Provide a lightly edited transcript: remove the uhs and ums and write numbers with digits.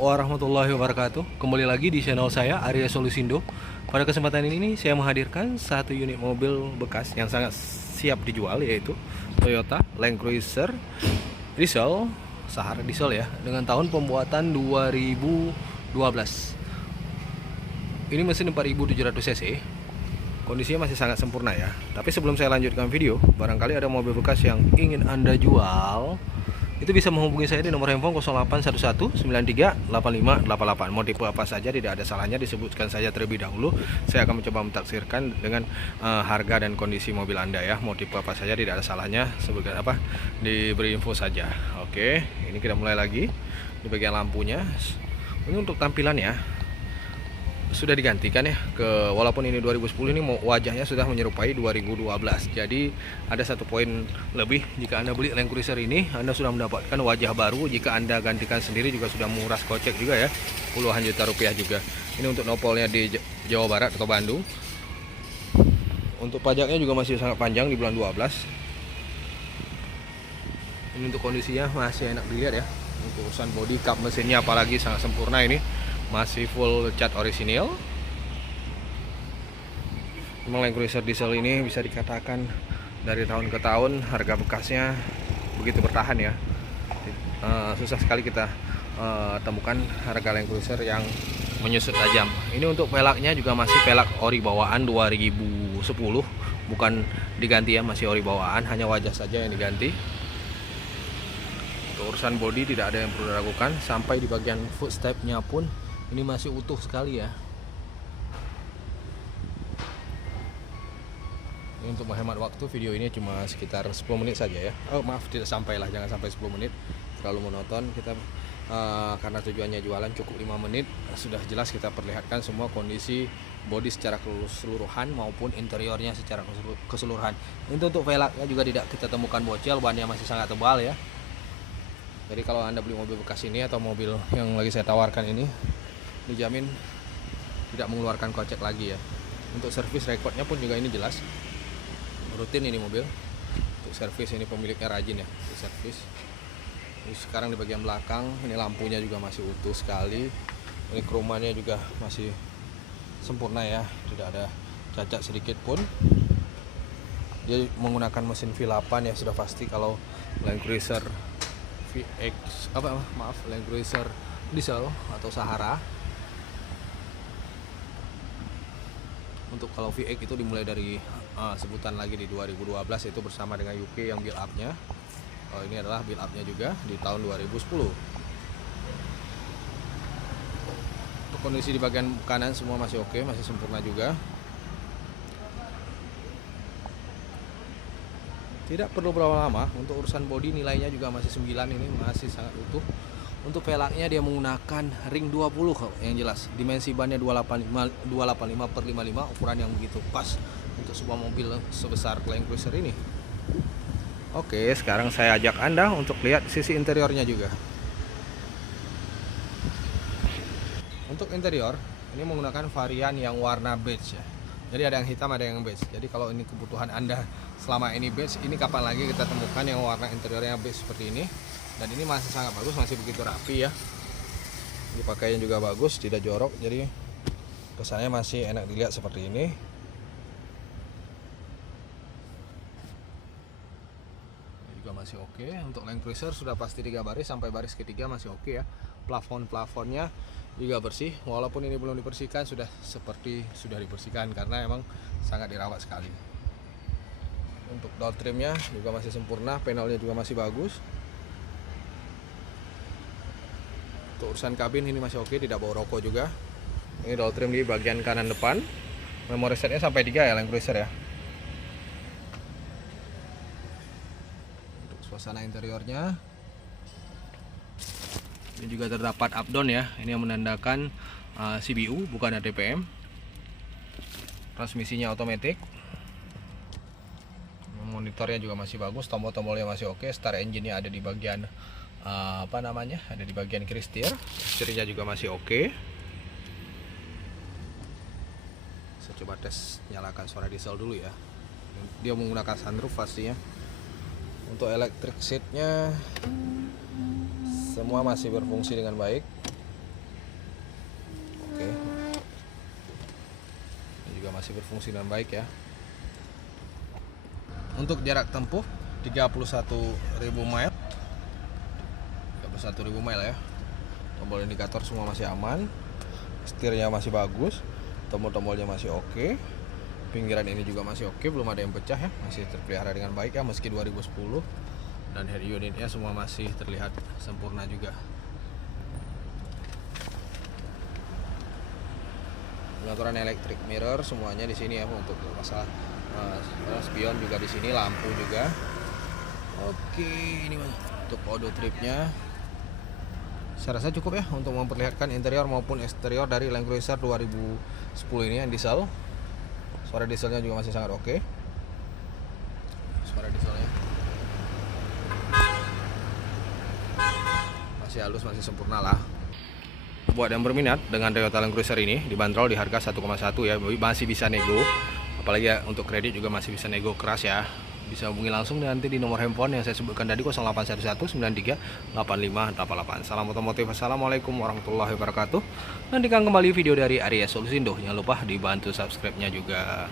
warahmatullahi wabarakatuh. Kembali lagi di channel saya, Arya Solusindo. Pada kesempatan ini saya menghadirkan satu unit mobil bekas yang sangat siap dijual, yaitu Toyota Land Cruiser diesel, Sahara diesel ya, dengan tahun pembuatan 2012. Ini mesin 4700 cc. Kondisinya masih sangat sempurna ya. Tapi sebelum saya lanjutkan video, barangkali ada mobil bekas yang ingin Anda jual, itu bisa menghubungi saya di nomor handphone 0811938588. Mau tipe apa saja tidak ada salahnya disebutkan saja terlebih dahulu. Saya akan mencoba mentaksirkan dengan harga dan kondisi mobil Anda ya. Mau tipe apa saja tidak ada salahnya, sebutkan apa, diberi info saja. Oke, ini kita mulai lagi di bagian lampunya. Ini untuk tampilannya sudah digantikan ya, walaupun ini 2010, ini wajahnya sudah menyerupai 2012. Jadi ada satu poin lebih, jika Anda beli Land Cruiser ini, Anda sudah mendapatkan wajah baru. Jika Anda gantikan sendiri juga sudah menguras kocek juga ya, puluhan juta rupiah juga. Ini untuk nopolnya di Jawa Barat atau Bandung. Untuk pajaknya juga masih sangat panjang di bulan 12. Ini untuk kondisinya masih enak dilihat ya. Untuk urusan body, kap mesinnya apalagi sangat sempurna, ini masih full cat orisinil. Memang Land Cruiser diesel ini bisa dikatakan dari tahun ke tahun harga bekasnya begitu bertahan ya. Susah sekali kita temukan harga Land Cruiser yang menyusut tajam. Ini untuk pelaknya juga masih pelak ori bawaan 2010, bukan diganti ya, masih ori bawaan, hanya wajah saja yang diganti. Untuk urusan bodi tidak ada yang perlu diragukan, sampai di bagian footstep-nya pun ini masih utuh sekali ya. Ini untuk menghemat waktu, video ini cuma sekitar 10 menit saja ya. Oh maaf, tidak sampai lah, jangan sampai 10 menit, terlalu monoton. Kita karena tujuannya jualan, cukup 5 menit. Sudah jelas kita perlihatkan semua kondisi bodi secara keseluruhan maupun interiornya secara keseluruhan. Ini untuk velgnya juga tidak kita temukan bocel, bannya masih sangat tebal ya. Jadi kalau Anda beli mobil bekas ini atau mobil yang lagi saya tawarkan ini, dijamin tidak mengeluarkan kocek lagi ya. Untuk servis rekodnya pun juga ini jelas, rutin ini mobil. Untuk servis ini pemiliknya rajin ya, untuk servis. Ini sekarang di bagian belakang, ini lampunya juga masih utuh sekali. Ini kromannya juga masih sempurna ya, tidak ada cacat sedikit pun. Dia menggunakan mesin V8 ya, sudah pasti kalau Land Cruiser Land Cruiser diesel atau Sahara. Untuk kalau VX itu dimulai dari sebutan lagi di 2012, itu bersama dengan UK yang build up-nya. Ini adalah build up-nya juga di tahun 2010. Untuk kondisi di bagian kanan semua masih oke, masih sempurna juga. Tidak perlu berapa lama. Untuk urusan bodi nilainya juga masih 9, ini masih sangat utuh. Untuk velgnya dia menggunakan ring 20 yang jelas. Dimensi bannya 285/55, ukuran yang begitu pas untuk sebuah mobil sebesar Land Cruiser ini. Oke, sekarang saya ajak Anda untuk lihat sisi interiornya juga. Untuk interior ini menggunakan varian yang warna beige ya. Jadi ada yang hitam, ada yang beige. Jadi kalau ini kebutuhan Anda selama ini beige, ini kapan lagi kita temukan yang warna interiornya beige seperti ini. Dan ini masih sangat bagus, masih begitu rapi ya. Ini pakainya juga bagus, tidak jorok. Jadi kesannya masih enak dilihat seperti ini. Ini juga masih oke. Untuk Land Cruiser sudah pasti 3 baris, sampai baris ketiga masih oke ya. Plafonnya juga bersih, walaupun ini belum dibersihkan, sudah dibersihkan karena emang sangat dirawat sekali. Untuk door trimnya juga masih sempurna, panelnya juga masih bagus. Untuk urusan kabin ini masih oke, tidak bau rokok juga. Ini door trim di bagian kanan depan. Memory setnya sampai 3 ya Land Cruiser ya. Untuk suasana interiornya, ini juga terdapat up-down ya. Ini yang menandakan CBU bukan ATPM. Transmisinya otomatis. Monitornya juga masih bagus, tombol-tombolnya masih oke. Start engine-nya ada di bagian ada di bagian kiri setir. Setirnya juga masih oke. Saya coba tes nyalakan suara diesel dulu ya. Dia menggunakan sunroof pastinya. Untuk electric seat-nya semua masih berfungsi dengan baik. masih berfungsi dengan baik ya. Untuk jarak tempuh 31.000 mile. 31.000 mile ya. Tombol indikator semua masih aman. Setirnya masih bagus. Tombol-tombolnya masih oke. Pinggiran ini juga masih oke, belum ada yang pecah ya. Masih terpelihara dengan baik ya meski 2010. Dan head unitnya semua masih terlihat sempurna juga. Pengaturan electric mirror semuanya di sini ya, untuk masalah spion juga di sini, lampu juga. Oke, ini untuk auto tripnya. Saya rasa cukup ya untuk memperlihatkan interior maupun eksterior dari Land Cruiser 2010 ini yang diesel. Suara dieselnya juga masih sangat oke. Suara dieselnya masih halus, masih sempurna lah. Buat yang berminat dengan Toyota Land Cruiser ini dibanderol di harga 1,1 ya, masih bisa nego. Apalagi ya untuk kredit juga masih bisa nego keras ya. Bisa hubungi langsung nanti di nomor handphone yang saya sebutkan tadi, 0811938588. Salam otomotif, assalamualaikum warahmatullahi wabarakatuh. Nantikan kembali video dari Arya Solusindo. Jangan lupa dibantu subscribe-nya juga.